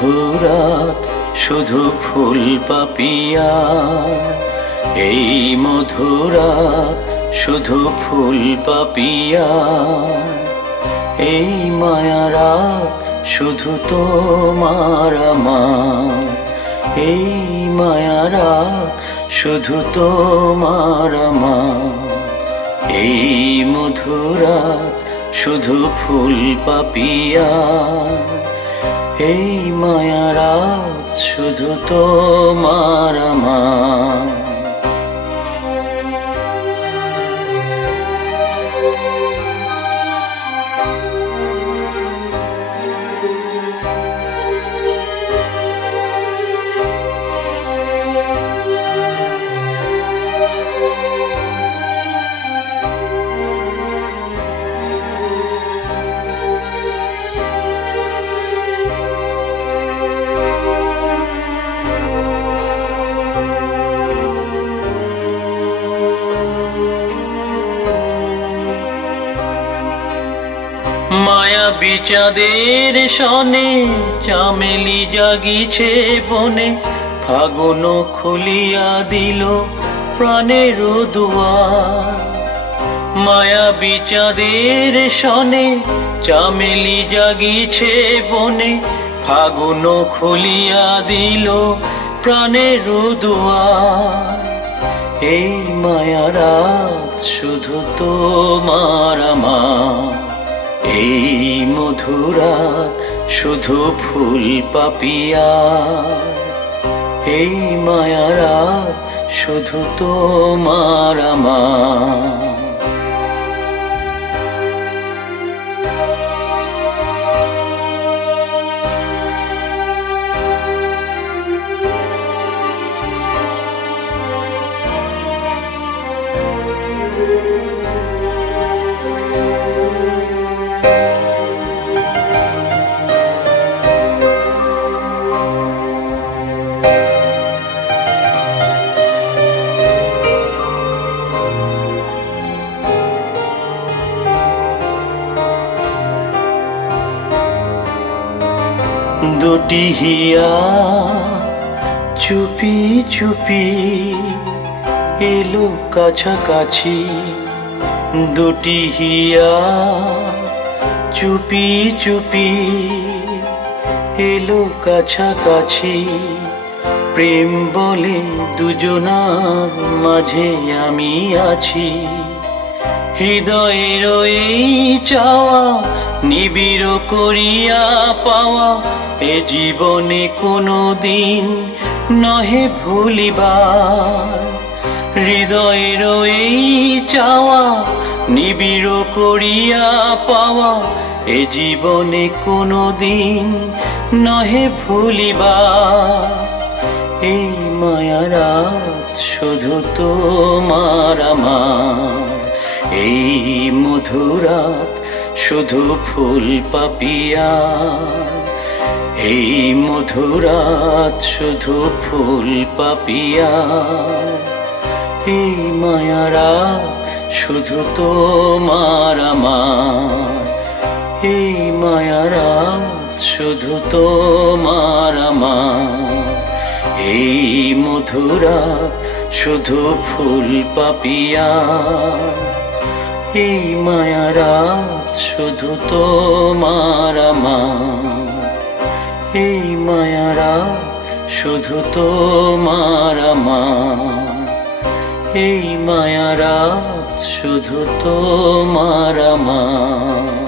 মধুরাত শুধু ফুল পাপিয়া, এই মধুরাত শুধু ফুল পাপিয়া, এই মায়ারাত শুধু তোমার আমার, এই মায়ারাত শুধু তোমার আমার, এই মধুরাত শুধু ফুল পাপিয়া, এই মায়ারাত শুধু তোমার আমার। মায়াবী চাঁদের সনে চামেলি জাগিছে বনে, ফাগুন খুলিয়া দিল প্রাণের দুয়ার। মায়াবী চাঁদের সনে চামেলি জাগিছে বনে, ফাগুন খুলিয়া দিল প্রাণের দুয়ার। এই মায়ারাত শুধু তোমার আমার, এই মধুরাত শুধু ফুল পাপিয়া, এই মায়ারাত শুধু তোমার আমার। দুটি হিয়া চুপি চুপি এলো কাছাকাছি, দুটি হিয়া চুপি চুপি এলো কাছাকাছি। প্রেম বলে দুজনার মাঝে আমি আছি, হৃদয়ের এই চাওয়া নিবিড় করিয়া পাওয়া, এ জীবনে কোনো দিন নহে ভুলিবার। হৃদয়ের এই চাওয়া নিবিড় করিয়া পাওয়া, এ জীবনে কোনো দিন নহে ভুলিবার। এই মায়ারাত শুধু তোমার আমার, এই মধুরাত শুধু ফুল পাপিয়া, এই মধুরাত শুধু ফুল পাপিয়া, এই মায়ারাত শুধু তোমার আমার, এই মায়ারাত শুধু তোমার আমার, এই মধুরাত শুধু ফুল পাপিয়া, এই মায়ারাত শুধু তোমার আমার, এই মায়ারাত শুধু তোমার আমার, এই মায়ারাত শুধু তোমার আমার।